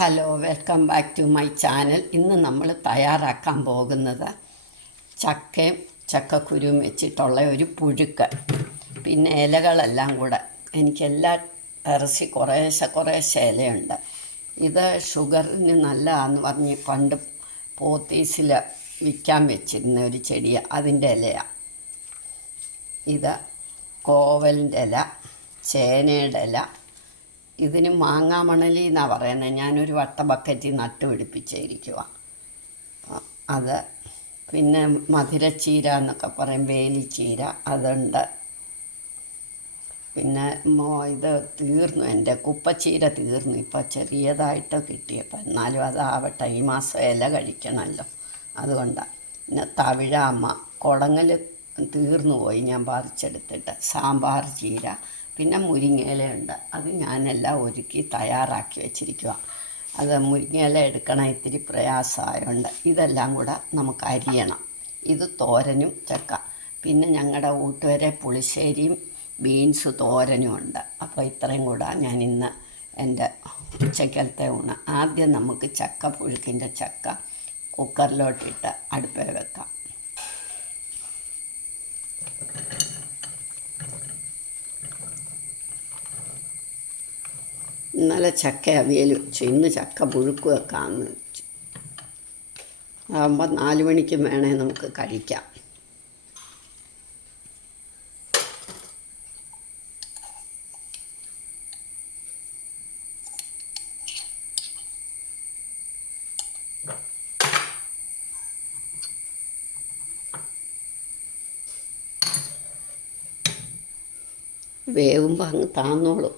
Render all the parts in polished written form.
Hello, welcome back to my channel. ഇന്ന് നമ്മൾ തയ്യാറാക്കാൻ പോകുന്നത് ചക്കയും ചക്കക്കുരുവും വെച്ചിട്ടുള്ള ഒരു പുഴുക്ക്, പിന്നെ ഇലകളെല്ലാം കൂടെ. എനിക്കെല്ലാ ഇറച്ചി കുറേശ്ശെ ഇലയുണ്ട്. ഇത് ഷുഗറിന് നല്ലതാണെന്ന് പറഞ്ഞ് പണ്ട് പോത്തീസിൽ വിൽക്കാൻ വെച്ചിരുന്ന ഒരു ചെടിയാണ്, അതിൻ്റെ ഇലയാണ്. ഇത് കോവലിൻ്റെ ഇല, ചേനയുടെ ഇല. ഇതിന് മാങ്ങാമണലി എന്നാണ് പറയുന്നത്. ഞാനൊരു വട്ട ബക്കറ്റിൽ നട്ടുപിടിപ്പിച്ചിരിക്കുക. അത് പിന്നെ മധുരച്ചീര എന്നൊക്കെ പറയും, വേലിച്ചീര, അതുണ്ട്. പിന്നെ ഇത് തീർന്നു, എൻ്റെ കുപ്പച്ചീര തീർന്നു. ഇപ്പോൾ ചെറിയതായിട്ട് കിട്ടിയപ്പോൾ, എന്നാലും അതാവട്ടെ, ഈ മാസം ഇല കഴിക്കണമല്ലോ, അതുകൊണ്ടാണ്. പിന്നെ തവിഴാമ്മ, കുടങ്ങൽ തീർന്നു പോയി, ഞാൻ പറിച്ചെടുത്തിട്ട്. സാമ്പാർ ചീര, പിന്നെ മുരിങ്ങയിലയുണ്ട്. അത് ഞാനെല്ലാം ഒരുക്കി തയ്യാറാക്കി വെച്ചിരിക്കുക. അത് മുരിങ്ങയില എടുക്കണം, ഇത്തിരി പ്രയാസമായതുകൊണ്ട്. ഇതെല്ലാം കൂടെ നമുക്ക് അരിയണം. ഇത് തോരനും ചക്ക. പിന്നെ ഞങ്ങളുടെ കൂട്ടുകാരെ പുളിശ്ശേരിയും ബീൻസ് തോരനും ഉണ്ട്. അപ്പോൾ ഇത്രയും കൂടെ ഞാൻ ഇന്ന് എൻ്റെ ഉച്ചക്കലത്തെ ഊണ്. ആദ്യം നമുക്ക് ചക്ക പുഴുക്കിൻ്റെ ചക്ക കുക്കറിലോട്ടിട്ട് അടുപ്പിൽ വെക്കാം. ഇന്നലെ ചക്ക അവിയൽ വെച്ചു, ഇന്ന് ചക്ക പുഴുക്ക് വെക്കാമെന്ന് വെച്ചു. ആകുമ്പോൾ 4 മണിക്കും വേണേൽ നമുക്ക് കഴിക്കാം. വേവുമ്പോൾ അങ്ങ് താന്നോളും.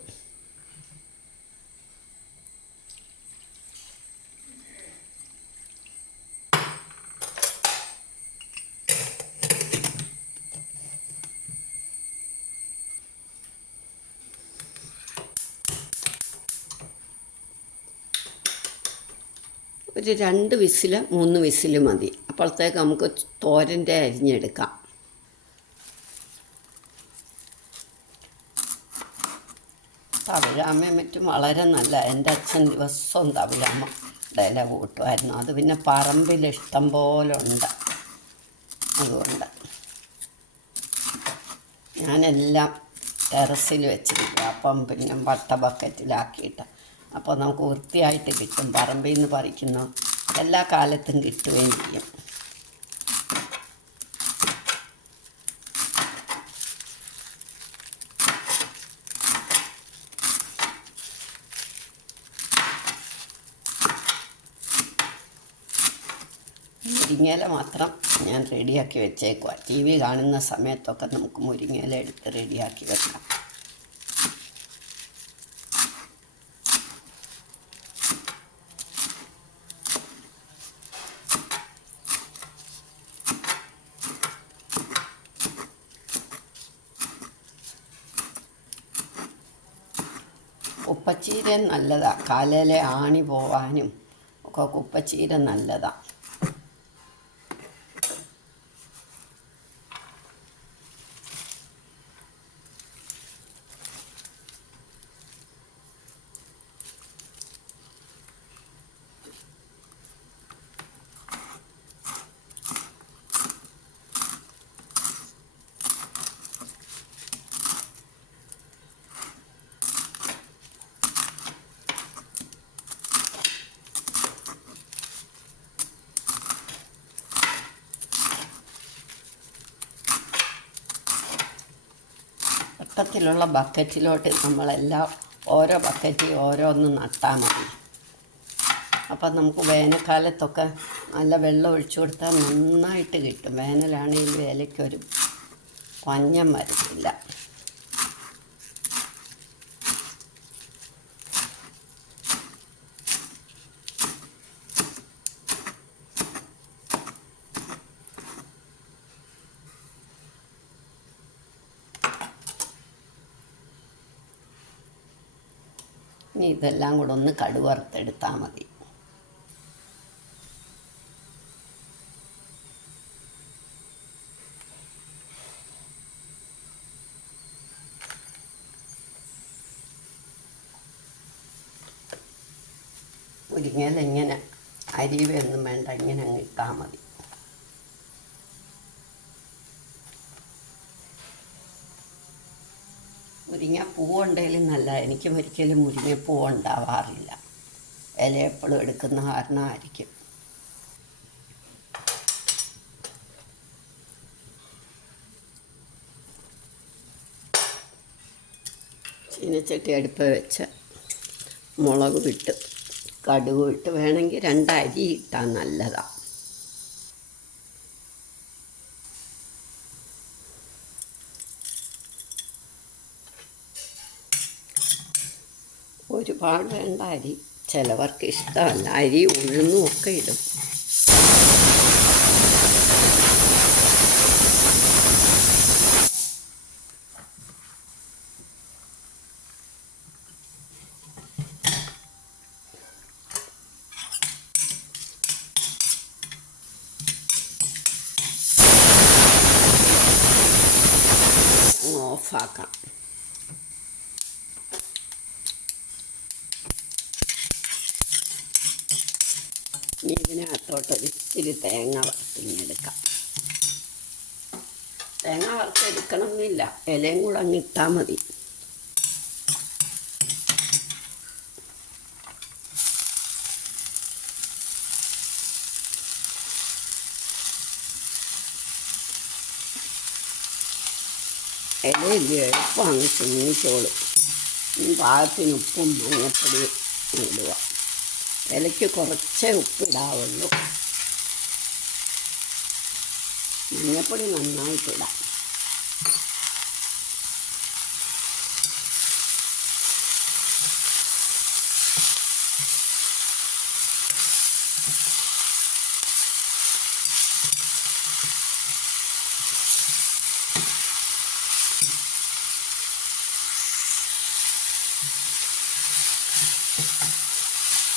ഒരു 2 വിസിൽ 3 വിസിൽ മതി. അപ്പോഴത്തേക്ക് നമുക്ക് തോരൻ്റെ അരിഞ്ഞെടുക്കാം. തവിഴാമ്മയും മറ്റും വളരെ നല്ല. എൻ്റെ അച്ഛൻ ദിവസവും തവിഴാമ്മയുടെ ഇല കൂട്ടുമായിരുന്നു. അത് പിന്നെ പറമ്പിൽ ഇഷ്ടം പോലെ ഉണ്ട്. അതുകൊണ്ട് ഞാനെല്ലാം ടെറസിൽ വെച്ചിരിക്കുക. അപ്പം പിന്നെ വട്ട ബക്കറ്റിലാക്കിയിട്ട്, അപ്പോൾ നമുക്ക് വൃത്തിയായിട്ട് കിട്ടും. പറമ്പിൽ നിന്ന് പറിക്കുന്ന എല്ലാ കാലത്തും കിട്ടുകയും ചെയ്യും. മുരിങ്ങയില മാത്രം ഞാൻ റെഡിയാക്കി വെച്ചേക്കുക. TV കാണുന്ന സമയത്തൊക്കെ നമുക്ക് മുരിങ്ങയില എടുത്ത് റെഡിയാക്കി വെക്കാം. കുപ്പച്ചീര നല്ലതാണ്, കാലിലെ ആണി പോവാനും ഒക്കെ കുപ്പച്ചീര നല്ലതാണ്. വട്ടത്തിലുള്ള ബക്കറ്റിലോട്ട് നമ്മളെല്ലാം ഓരോ ബക്കറ്റിൽ ഓരോന്ന് നട്ടാൽ മതി. അപ്പം നമുക്ക് വേനൽക്കാലത്തൊക്കെ നല്ല വെള്ളം ഒഴിച്ചു കൊടുത്താൽ നന്നായിട്ട് കിട്ടും. വേനലാണെങ്കിൽ ഇലയ്ക്കൊരു പഞ്ഞം വരത്തില്ല. ഇനി ഇതെല്ലാം കൂടെ ഒന്ന് കടുവറുത്തെടുത്താൽ മതി. മുരിങ്ങയില ഇങ്ങനെ അരിവൊന്നും വേണ്ട, ഇങ്ങനെ അങ്ങ് ഇട്ടാൽ മതി. മുരിങ്ങപ്പൂവുണ്ടെങ്കിലും നല്ല, എനിക്ക് ഒരിക്കലും മുരിങ്ങപ്പൂവ് ഉണ്ടാവാറില്ല. ഇല എപ്പോഴും എടുക്കുന്ന കാരണമായിരിക്കും. ചീനച്ചട്ടി അടുപ്പ് വെച്ച് മുളക് ഇട്ട് കടുക് ഇട്ട് വേണമെങ്കിൽ 2 അരി ഇട്ടാൽ നല്ലതാണ്. ഒരുപാട് വേണ്ട അരി, ചിലവർക്ക് ഇഷ്ടമല്ല. അരി ഉഴുന്നും ഒക്കെ ഇടും. ഓഫാക്കാം. ഇനി ഇതിനകത്തോട്ടൊരു ഇത്തിരി തേങ്ങ വറുത്തിങ്ങെടുക്കാം. തേങ്ങ വറുത്തെടുക്കണം എന്നില്ല, ഇലയും കൂടെ അങ്ങ് ഇട്ടാൽ മതി. ഇലയില്ല, എളുപ്പം അങ്ങ് ചിങ്ങിച്ചോളും. പാകത്തിന് ഉപ്പും മഞ്ഞപ്പൊടിയും ഇടുക. ഇലയ്ക്ക് കുറച്ചേ ഉപ്പിടാവുള്ളൂ, മഞ്ഞപ്പൊടി നന്നായിട്ടിടാം.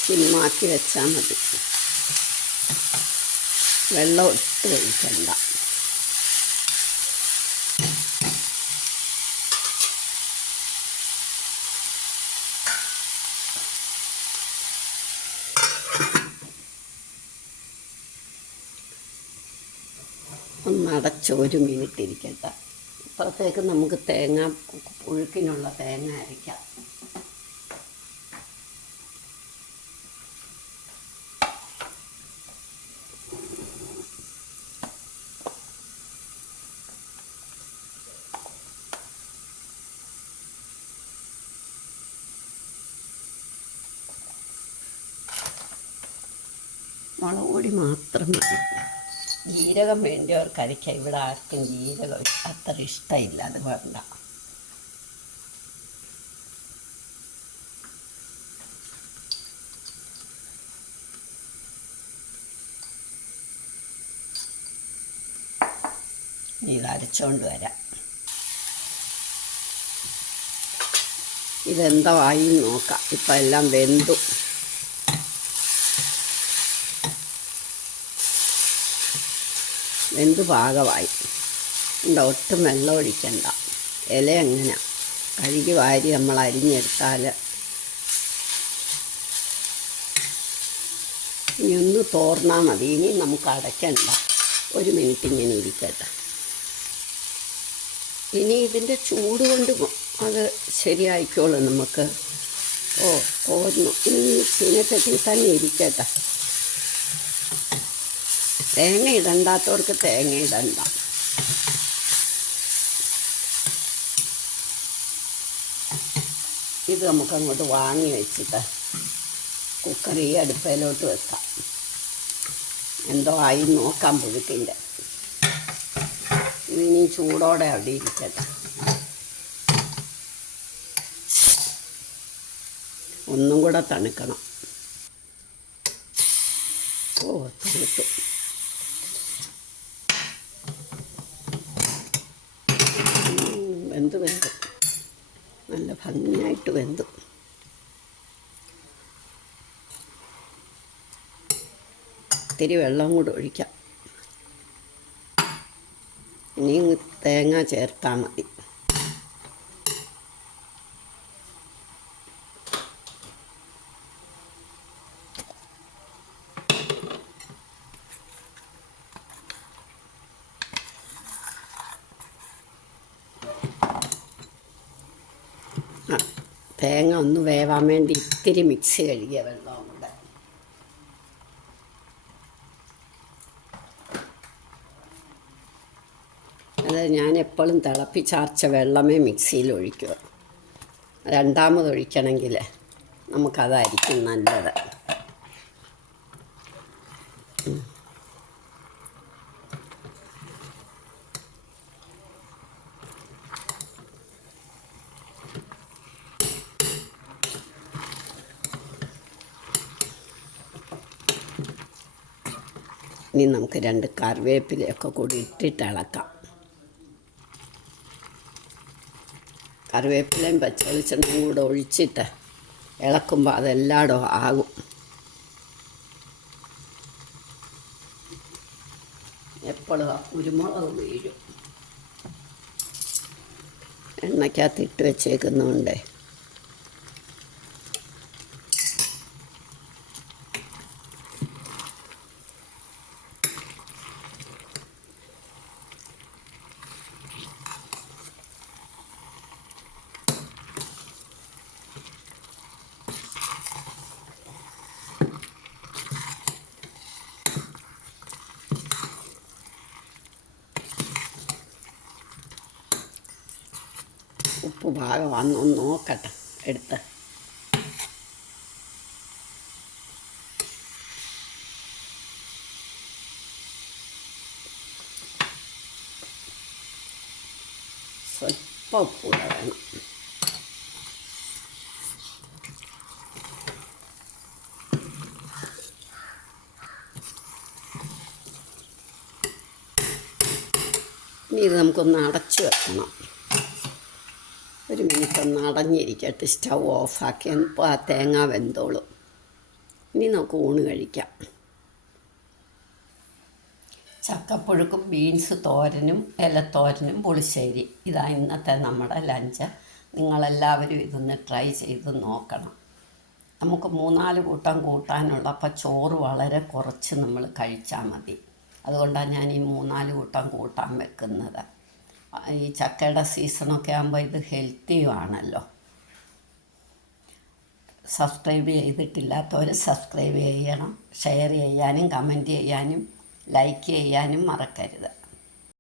സിമ്മാക്കി വെച്ചാൽ മതി, വെള്ളം ഇട്ട് ഒഴിക്കണ്ട. ഒന്ന് അടച്ച് 1 മിനിറ്റ് ഇരിക്കട്ടെ. ഇപ്പോഴത്തേക്ക് നമുക്ക് പുഴുക്കിനുള്ള തേങ്ങ അരയ്ക്കാം. മുളക് പൊടി മാത്രം മതി. ജീരകം വേണ്ടിയവർക്ക് അരയ്ക്കാം. ഇവിടെ ആർക്കും ജീരകം അത്ര ഇഷ്ടമില്ല, അത് വേണ്ട. ഇത് അരച്ചുകൊണ്ട് വരാം. ഇതെന്തോ ആയി നോക്കാം. ഇപ്പം എല്ലാം വെന്തു. പാകമായി. ഒട്ടും വെള്ളം ഒഴിക്കണ്ട. ഇല എങ്ങനെ കഴുകി വാരി നമ്മൾ അരിഞ്ഞെടുത്താൽ ഇനി ഒന്ന് തോർന്നാൽ മതി. ഇനി നമുക്ക് അടയ്ക്കണ്ട, 1 മിനിറ്റ് ഇങ്ങനെ ഇരിക്കട്ടെ. ഇനി ഇതിൻ്റെ ചൂട് കൊണ്ട് അത് ശരിയായിക്കോളും നമുക്ക്. തോർന്നു. ഇനി ചീനച്ചട്ടി തന്നെ ഇരിക്കട്ടെ. തേങ്ങ ഇടണ്ടാത്തവർക്ക് തേങ്ങ ഇടണ്ട. ഇത് നമുക്കങ്ങോട്ട് വാങ്ങി വെച്ചിട്ട് കുക്കർ ഈ അടുപ്പയിലോട്ട് വെക്കാം. എന്തോ ആയി നോക്കാം പുഴുക്കിൻ്റെ. ഇതിനി ചൂടോടെ അവിടെ ഇരിക്കട്ടെ. ഒന്നും കൂടെ തണുക്കണം. തണുത്തു. വെന്തു നല്ല ഭംഗിയായിട്ട് വെന്തു. ഇത്തിരി വെള്ളം കൂടെ ഒഴിക്കാം. ഇനി തേങ്ങ ചേർത്താൽ മതി. തേങ്ങ ഒന്ന് വേവാൻ വേണ്ടി ഇത്തിരി മിക്സി കഴുകിയ വെള്ളവും കൂടെ. അത് ഞാൻ എപ്പോഴും തിളപ്പിച്ചാർച്ച വെള്ളമേ മിക്സിയിൽ ഒഴിക്കുക. രണ്ടാമതൊഴിക്കണമെങ്കിൽ നമുക്കതായിരിക്കും നല്ലത്. ഇനി നമുക്ക് 2 കറിവേപ്പിലയൊക്കെ കൂടി ഇട്ടിട്ട് ഇളക്കാം. കറിവേപ്പിലയും പച്ചവെളിച്ചെണ്ണയും കൂടെ ഒഴിച്ചിട്ട് ഇളക്കുമ്പോൾ അതെല്ലായിടും ആകും. എപ്പോഴും കുരുമുളക് വീഴും. എണ്ണയ്ക്കകത്ത് ഇട്ട് വെച്ചേക്കുന്നതുകൊണ്ടേ. ഉപ്പ് പാകമാണെന്നൊന്ന് നോക്കട്ടെ എടുത്ത്. സ്വല്പം ഉപ്പൂടെ വേണം. ഇനി ഇത് നമുക്കൊന്ന് അടച്ചു വെക്കണം. 1 മിനിറ്റ് ഒന്ന് അടഞ്ഞിരിക്കട്ടെ. സ്റ്റൗ ഓഫാക്കി അപ്പോൾ ആ തേങ്ങ വെന്തോളും. ഇനി നമുക്ക് ഊണ് കഴിക്കാം. ചക്കപ്പുഴുക്കും ബീൻസ് തോരനും ഇലത്തോരനും പുളിശ്ശേരി. ഇതാ ഇന്നത്തെ നമ്മുടെ ലഞ്ച്. നിങ്ങളെല്ലാവരും ഇതൊന്ന് ട്രൈ ചെയ്ത് നോക്കണം. നമുക്ക് 3-4 കൂട്ടം കൂട്ടാനുള്ളപ്പോൾ ചോറ് വളരെ കുറച്ച് നമ്മൾ കഴിച്ചാൽ മതി. അതുകൊണ്ടാണ് ഞാൻ ഈ 3-4 കൂട്ടം കൂട്ടാൻ വെക്കുന്നത്. ഈ ചക്കയുടെ സീസണൊക്കെ ആകുമ്പോൾ ഇത് ഹെൽത്തിയുമാണല്ലോ. സബ്സ്ക്രൈബ് ചെയ്തിട്ടില്ലാത്തവർ സബ്സ്ക്രൈബ് ചെയ്യണം. ഷെയർ ചെയ്യാനും കമൻറ്റ് ചെയ്യാനും ലൈക്ക് ചെയ്യാനും മറക്കരുത്.